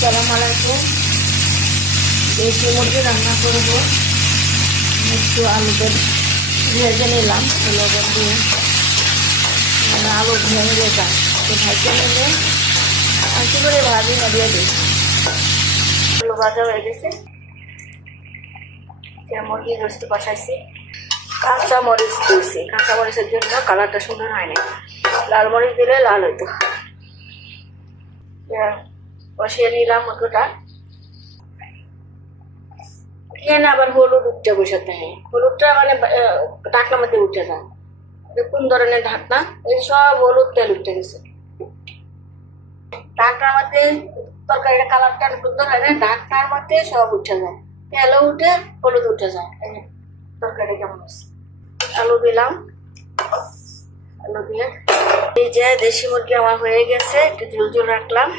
আসসালামু আলাইকুম। দেশি মুরগি রান্না করবো। একটু আলুতে ভেজে নিলাম লবণ দিয়ে, মানে আলু ভেঙে যেতাম তো ভাজতে নিলে আশি করে ভাজি না দিয়ে দিই। আলু ভাজা হয়ে গেছে, মুরগি রোস্ট বসাইছি। কাঁচা মরিচ দিয়েছি, কাঁচা মরিচের জন্য কালারটা সুন্দর হয়নি, লাল মরিচ দিলে লাল হইতো। বসিয়ে নিলাম মুরগিটা। এখানে আবার হলুদ উঠতে বসাতে হয়, হলুদটা মানে ঢাকনার মধ্যে উঠে যায়। কোন ধরনের ঢাকনা, এই সব হলুদ তেল উঠে গেছে ঢাকনার মধ্যে। তরকারিটা কালারটা সুন্দর হয় না, ঢাকনার মধ্যে সব উঠে যায়, তেলও উঠে হলুদ উঠে যায়। তরকারি কেমন আছে। আলু দিলাম, আলু দিয়ে এই যে দেশি মুরগি আমার হয়ে গেছে, একটু ঝোল ঝোল রাখলাম।